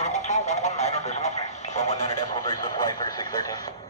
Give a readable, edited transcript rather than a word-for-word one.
Control 119 on decimal. 119 on decimal 36 flight 3613.